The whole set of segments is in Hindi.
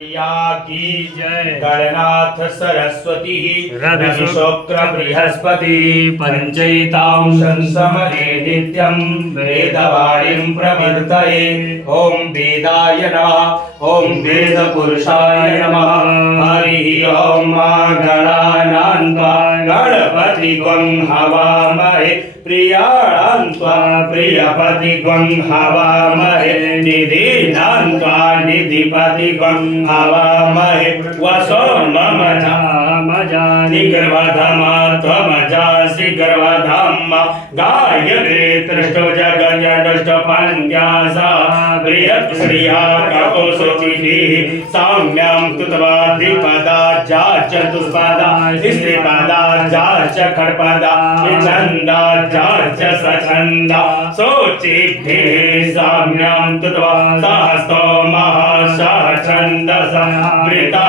या की जय गणनाथ सरस्वती रवि शुक्र बृहस्पति पंचैतां समरे नित्यं वेदवाणीं प्रवर्तये ओम वेदाय नमः ओम वेदपुरुषाय नमः हरिः ओम गणानां त्वा गणपतिं हवामहे प्रियाणां त्वा प्रियपतिं हवामहे निधीनां त्वा निधिपतिं हवामहे वसो मम मजानि गर्भधमात्वमजासि गर्भधम गायते तृष्टो जगन्यदुष्टो पन्यासा प्रियत् श्रिया कपो शुचिः साम्यां तुतवादिपदा जाच तुष्पदा स्त्रीपदा जाच खड्पदा विछन्दा जाच सछन्दा शोचिभिः साम्यां तुतवा सहस्तो महाशः छन्दसा वृता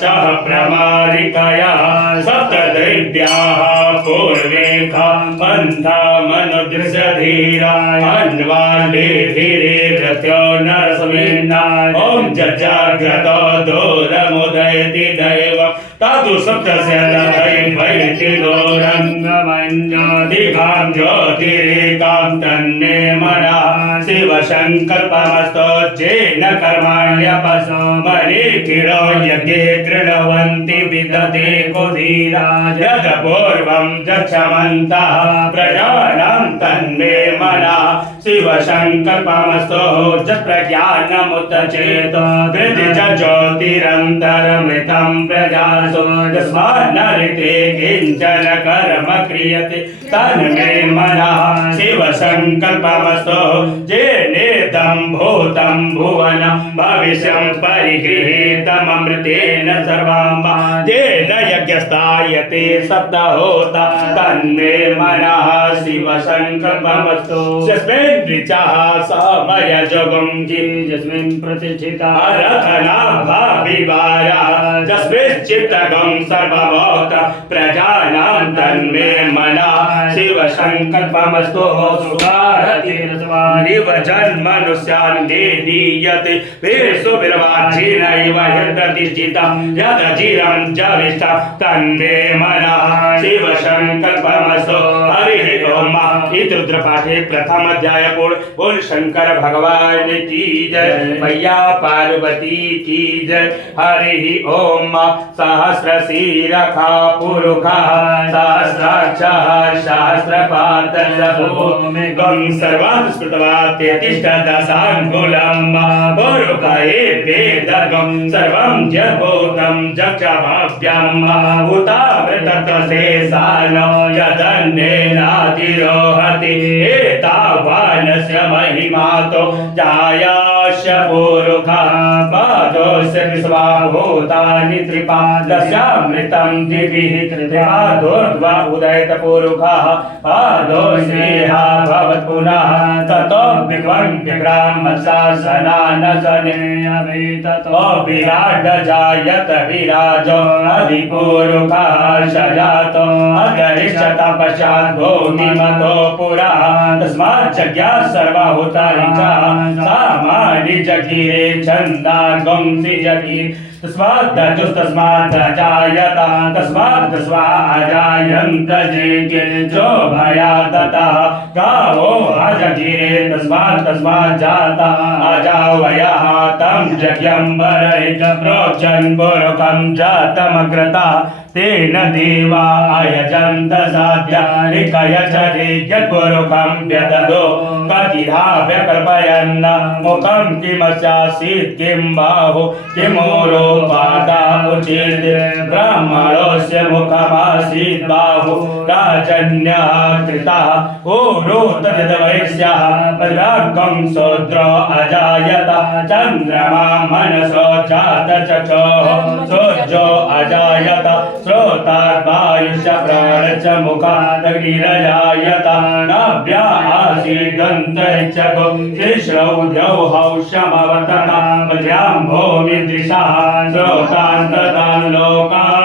शः प्रमारिकया सप्तदैव्याः पूर्वेखा पन्था मनुदृशधीरा अन्वालेभिरेभ्यो नरसमेन्ना ॐ जजाग्रतो दूरमुदयति दैवं तातु सप्तस्य लभयं वैति दूरङ्गमञ्ज्योतिभां ज्योतिरेकां तन्मे मनः शिवसङ्कल्पमस्तो जेन कर्माण्यपसो मरीकिरो यज्ञे कृणवन्ति विदते कुधीरा यत् पूर्वं जक्षमन्तः प्रजानां तन्मे मनः शिवसङ्कल्पमस्तो प्रज्ञानमुतचेतो धृति च ज्योतिरन्तरमृतं प्रजासु यस्मान्नरिते किञ्चन कर्म क्रियते तन्मे मनः शिवसङ्कल्पमस्तो जेनेदं भूतं भुवनं भविष्यं परिगृहीतममृतेन सर्वं तेन यज्ञस्थायते सप्तहोता तन्मे मनः शिवसङ्कल्पमस्तु यस्मिन् ऋचः समयजोगं यस्मिन् प्रतिष्ठिता रथनाभाविवारा यस्मिश्चित्तगं सर्वभूत प्रजानां तन्मे मनः शिवसङ्कल्पमस्तु सुखारतिरस्वानिव जन्मनुष्यान् दीयते वेषु विर्वाचीनैव यद्प्रतिष्ठितं यदचिरं जविष्ठं तन्मे मनः शिवसङ्कल्पमस्तु हरिः ओम इति रुद्रपाठे प्रथम अध्याय बोल शंकर भगवान की जय मैया पार्वती की जय हरिः ओम सहस्र शीरखा पुरुखः सहस्राक्षः सहस्रपादशभूमिगं सर्वान् स्मृत्वा तेतिष्ठदशाङ्गुलं पुरुखये वेदगं सर्वं जभूतं जक्षमाभ्यं उतावृतत्वशेषान् यदन्येनातिरोहति एतावानस्य महिमातो जायास्य पुरुखः पादोस्य विश्वाभूतानि त्रिपादस्यामृतं दिभिः त्रिपादोर्ध्वा उदयत पुरुखः पादोस्नेहा भवत् पुनः ततो विक्रमशासनानसनेयवेततो विराट जायत विराजो अधिपुरुखः सजातो अगरिष्यत पश्चात् भूमिमतो पुरा तस्मात् जज्ञा सर्वभूतानि च सामानि जगीरे छन्दागंसि जगीरे तस्मात् तस्मात् अजायत तस्मात् अजायन्त जेके जो भया ततः गावो अजगीरे तस्मात् जाता अजावयः तं जग्यम्बरैक प्रोक्षन् पुरुखं जातमग्रता तेन देवा अयजन्त साध्यानि कयचरे यत्पुरुखं व्यददो कतिधा व्यकल्पयन् मुखं किमस्यासीत् किं बाहु किमूरो पादा उचित ब्राह्मणोऽस्य मुखमासीत् बाहु राजन्यः कृतः ऊरो तद्वैश्यः परागं शूद्रो अजायत चन्द्रमा मनसो जात चक्षुः सूर्यो अजायत श्रोताद्वायुष्य प्राणश्च मुखादग्निरजायत नाभ्या आसीदन्तश्चको तिस्रौ द्यौहौष्यमवतता मध्यां भूमिदृशः श्रोतान् ततान् लोकान्